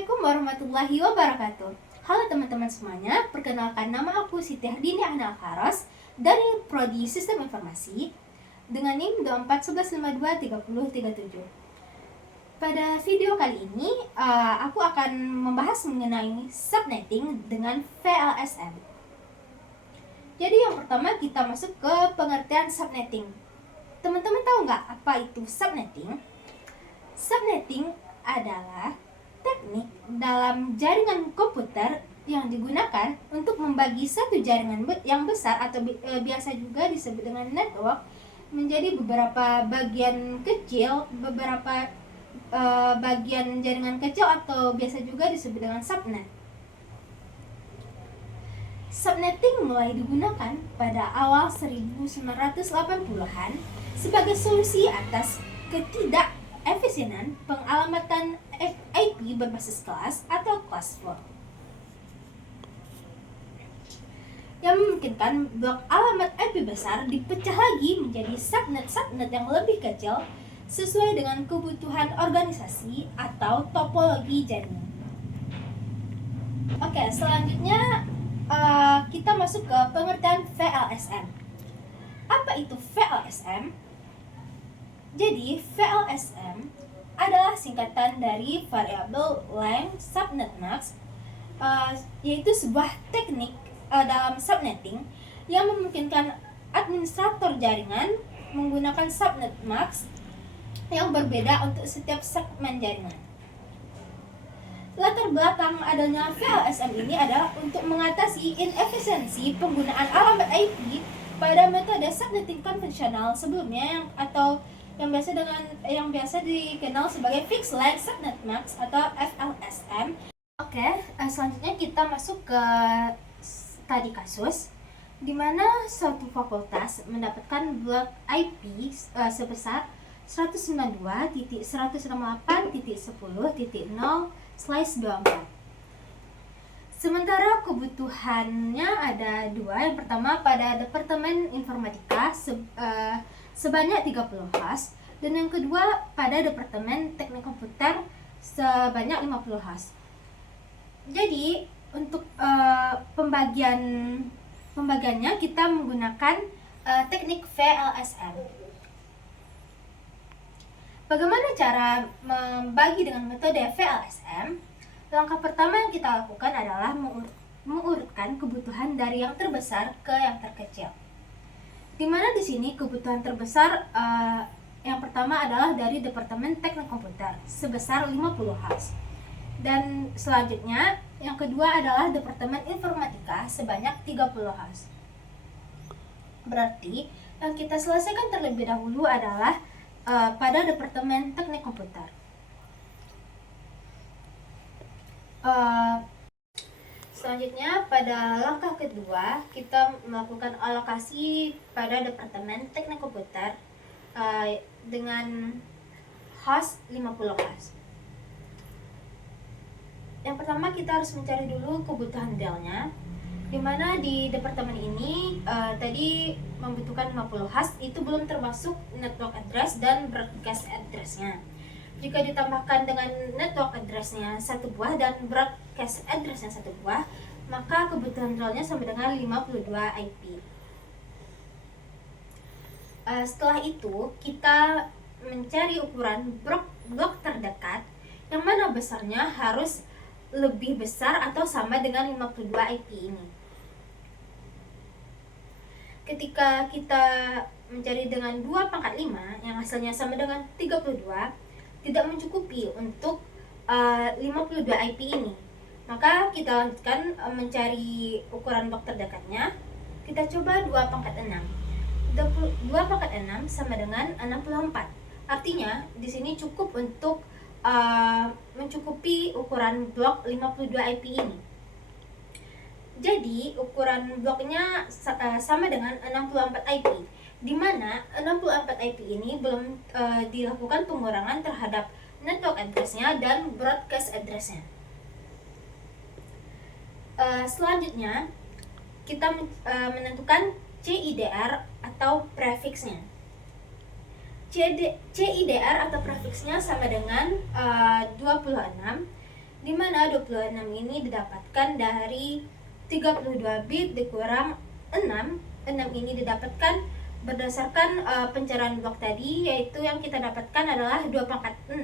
Assalamualaikum warahmatullahi wabarakatuh. Halo teman-teman semuanya, perkenalkan nama aku Siti Hardini Ahna Al-Faros dari Prodi Sistem Informasi dengan NIM 2411523037. Pada video kali ini, aku akan membahas mengenai subnetting dengan VLSM. Jadi yang pertama kita masuk ke pengertian subnetting. Teman-teman tahu nggak apa itu subnetting? Subnetting adalah teknik dalam jaringan komputer yang digunakan untuk membagi satu jaringan yang besar atau biasa juga disebut dengan network menjadi beberapa bagian kecil, beberapa bagian jaringan kecil atau biasa juga disebut dengan subnet. Subnetting mulai digunakan pada awal 1980-an sebagai solusi atas ketidakefisienan pengalamatan IP berbasis kelas atau classful yang memungkinkan blok alamat IP besar dipecah lagi menjadi subnet yang lebih kecil sesuai dengan kebutuhan organisasi atau topologi jaringan. Oke, selanjutnya kita masuk ke pengertian VLSM. Apa itu VLSM? Jadi VLSM adalah singkatan dari Variable Length Subnet Max, yaitu sebuah teknik dalam subnetting yang memungkinkan administrator jaringan menggunakan subnet max yang berbeda untuk setiap segmen jaringan. Latar belakang adanya VLSM ini adalah untuk mengatasi inefisiensi penggunaan alamat IP pada metode subnetting konvensional sebelumnya yang biasa dikenal sebagai Fixed Length Subnet Max atau FLSM. Oke, selanjutnya kita masuk ke studi kasus di mana suatu fakultas mendapatkan blok IP sebesar 192.168.10.0/24. Sementara kebutuhannya ada dua. Yang pertama pada Departemen Informatika sebanyak 30 host, dan yang kedua pada Departemen Teknik Komputer sebanyak 50 host. Jadi untuk pembagiannya kita menggunakan teknik VLSM. Bagaimana cara membagi dengan metode VLSM? Langkah pertama yang kita lakukan adalah mengurutkan kebutuhan dari yang terbesar ke yang terkecil. Di mana di sini kebutuhan terbesar yang pertama adalah dari Departemen Teknik Komputer sebesar 50 host. Dan selanjutnya yang kedua adalah Departemen Informatika sebanyak 30 host. Berarti yang kita selesaikan terlebih dahulu adalah pada Departemen Teknik Komputer. Selanjutnya pada langkah kedua kita melakukan alokasi pada Departemen Teknik Komputer dengan host 50 host. Yang pertama kita harus mencari dulu kebutuhan Dell-nya, dimana di departemen ini tadi membutuhkan 50 host, itu belum termasuk network address dan broadcast address-nya. Jika ditambahkan dengan network address-nya 1 buah dan broadcast address-nya 1 buah, maka kebutuhan Dell-nya sama dengan 52 IP. Setelah itu kita mencari ukuran blok terdekat yang mana besarnya harus lebih besar atau sama dengan 52 IP ini. Ketika kita mencari dengan 2/5 yang hasilnya sama dengan 32, tidak mencukupi untuk 52 IP ini. Maka kita lanjutkan mencari ukuran blok terdekatnya. Kita coba 2/6. 2/6 sama dengan 64. Artinya di sini cukup untuk mencukupi ukuran blok 52 IP ini. Jadi ukuran bloknya sama dengan 64 IP, di mana 64 IP ini belum dilakukan pengurangan terhadap network address-nya dan broadcast address-nya. Selanjutnya kita menentukan CIDR atau prefix-nya. CIDR atau prefix-nya sama dengan 26, di mana 26 ini didapatkan dari 32 bit dikurang 6. 6 ini didapatkan berdasarkan pencarian blok tadi, yaitu yang kita dapatkan adalah 2 pangkat 6.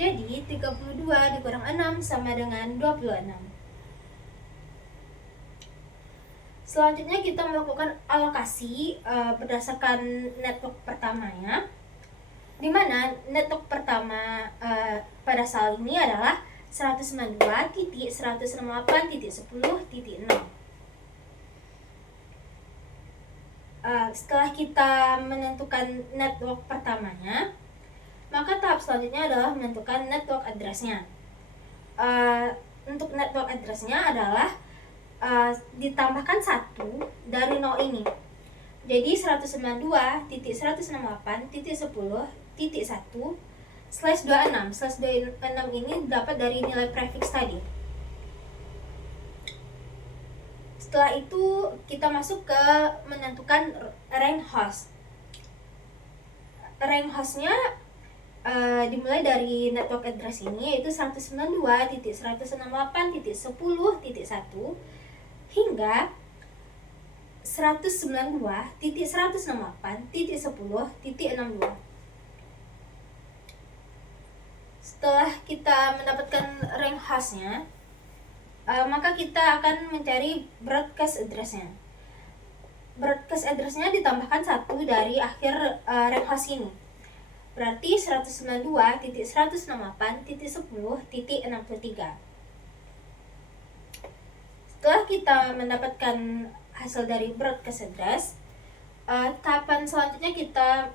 Jadi 32 dikurang 6 sama dengan 26. Selanjutnya kita melakukan alokasi berdasarkan network pertamanya, di mana network pertama pada sal ini adalah 192.168.10.0. Setelah kita menentukan network pertamanya, maka tahap selanjutnya adalah menentukan network address-nya. Untuk network address-nya adalah ditambahkan 1 dari 0 ini. Jadi 192.168.10.1/26 ini dapat dari nilai prefix tadi. Setelah itu kita masuk ke menentukan rank host. Rank hostnya dimulai dari network address ini, yaitu 192.168.10.1 hingga 192.168.10.62. Setelah kita mendapatkan rank hostnya, maka kita akan mencari broadcast address-nya. Broadcast address-nya ditambahkan 1 dari akhir rank host ini. Berarti 192.168.10.63. Setelah kita mendapatkan hasil dari broadcast address, tahapan selanjutnya kita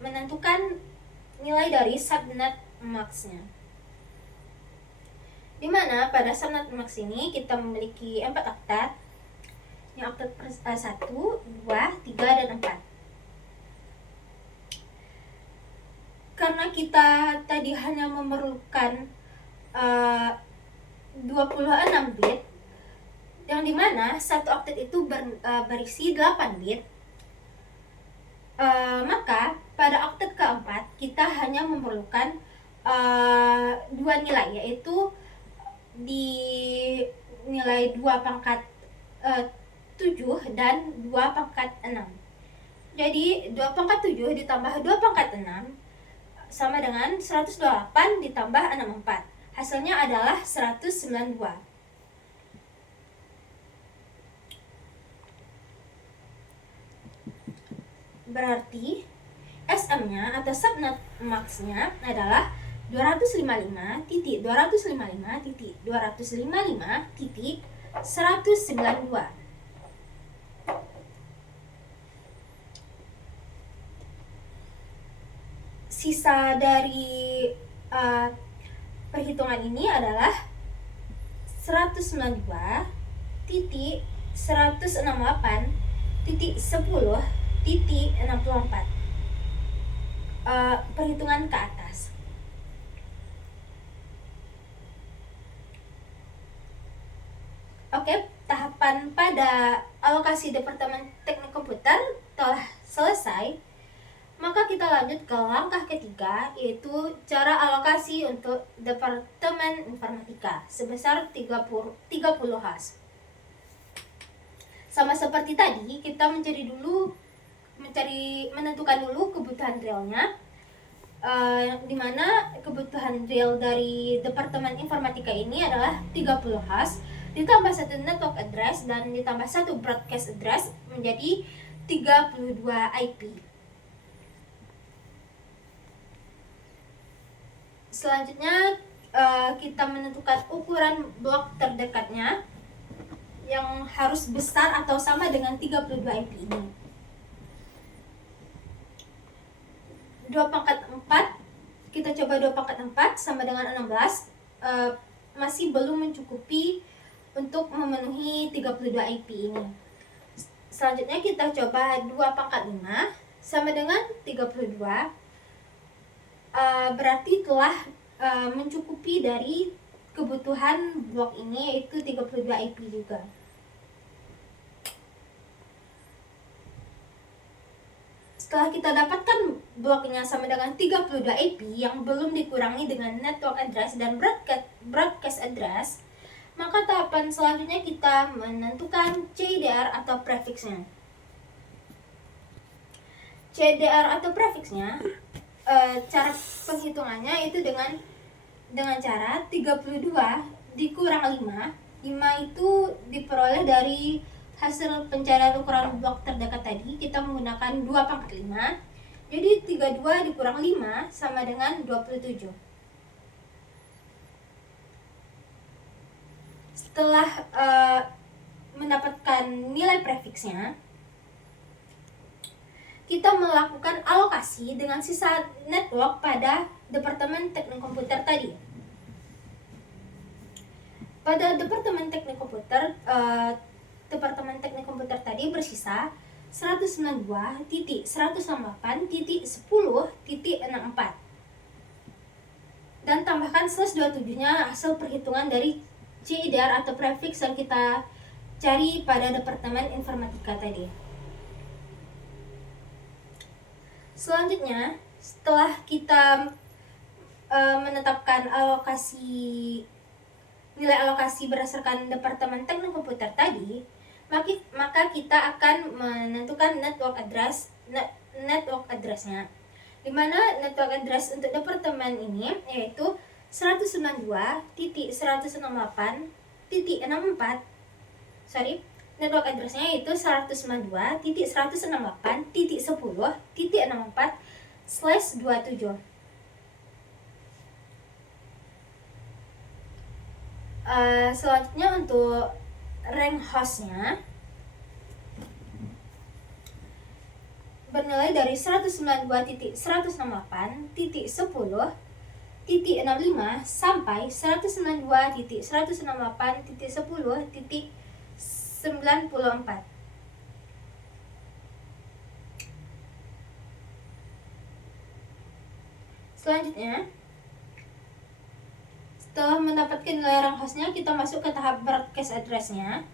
menentukan nilai dari subnet max-nya. Di mana pada subnet max ini kita memiliki 4 oktat. Yang oktat 1, 2, 3, dan 4. Karena kita tadi hanya memerlukan 26 bit, yang dimana satu oktat itu berisi 8 bit, maka pada oktat keempat kita hanya memerlukan 2 nilai, yaitu di nilai 2 pangkat 7 dan 2 pangkat 6. Jadi 2 pangkat 7 ditambah 2 pangkat 6 sama dengan 128 ditambah 64. Hasilnya adalah 192. Berarti SM-nya atau subnet max-nya adalah 255.255.255.192. Sisa dari perhitungan ini adalah 192.168.10.64. Perhitungan ke atas. Oke, tahapan pada alokasi Departemen Teknik Komputer telah selesai. Maka kita lanjut ke langkah ketiga, yaitu cara alokasi untuk Departemen Informatika sebesar 30 host. Sama seperti tadi, kita menentukan dulu kebutuhan realnya, dimana kebutuhan real dari Departemen Informatika ini adalah 30 host ditambah 1 network address dan ditambah 1 broadcast address menjadi 32 IP. Selanjutnya kita menentukan ukuran blok terdekatnya yang harus besar atau sama dengan 32 IP ini. 2 pangkat 4, kita coba 2 pangkat 4 sama dengan 16, masih belum mencukupi untuk memenuhi 32 IP ini. Selanjutnya kita coba 2 pangkat 5 sama dengan 32, berarti telah mencukupi dari kebutuhan blok ini, yaitu 32 IP juga. Setelah kita dapatkan bloknya sama dengan 32 IP yang belum dikurangi dengan network address dan broadcast address, maka tahapan selanjutnya kita menentukan CIDR atau prefixnya. CIDR atau prefixnya, cara penghitungannya itu dengan cara 32 dikurang 5. 5 itu diperoleh dari hasil pencarian ukuran blok terdekat tadi. Kita menggunakan 2/5. Jadi 32 dikurang 5 sama dengan 27. Setelah mendapatkan nilai prefixnya, kita melakukan alokasi dengan sisa network pada Departemen Teknik Komputer tadi. Pada Departemen Teknik Komputer, tadi bersisa 192.168.10.64 dan tambahkan /27-nya hasil perhitungan dari CIDR atau prefix yang kita cari pada Departemen Informatika tadi. Selanjutnya, setelah kita menetapkan nilai alokasi berdasarkan Departemen Teknik Komputer tadi, maka kita akan menentukan network address-nya, di mana network address untuk departemen ini yaitu 192.168.64. Network address-nya yaitu 192.168.10.64/27. Selanjutnya untuk rank hostnya bernilai dari 192.168.10.65 sampai 192.168.10.94. Selanjutnya, setelah mendapatkan nilai rank hostnya, kita masuk ke tahap broadcast address-nya.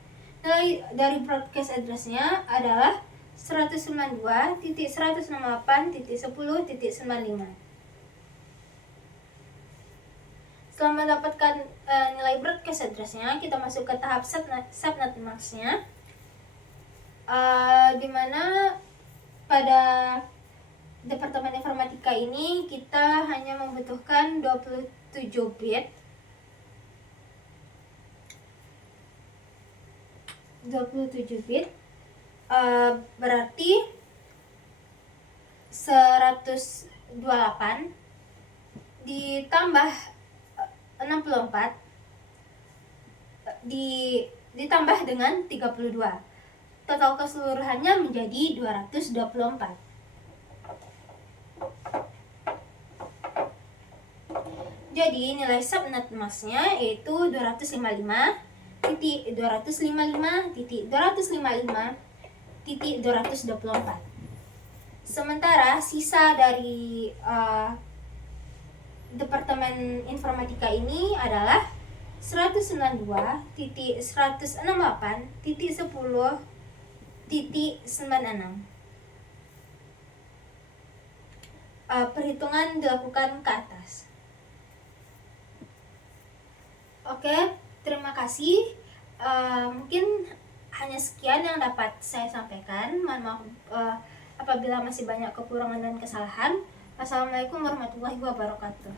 Nilai dari broadcast address-nya adalah 192.168.10.95. Setelah mendapatkan nilai broadcast address-nya, kita masuk ke tahap subnet max-nya, di mana pada Departemen Informatika ini kita hanya membutuhkan 27 bit. Berarti 128 ditambah 64 ditambah dengan 32. Total keseluruhannya menjadi 224. Jadi nilai subnet max-nya yaitu 255.255.254. Sementara sisa dari Departemen Informatika ini adalah 192.168.10.96. Perhitungan dilakukan ke atas. Oke, terima kasih. Mungkin hanya sekian yang dapat saya sampaikan. Mohon maaf apabila masih banyak kekurangan dan kesalahan. Wassalamualaikum warahmatullahi wabarakatuh.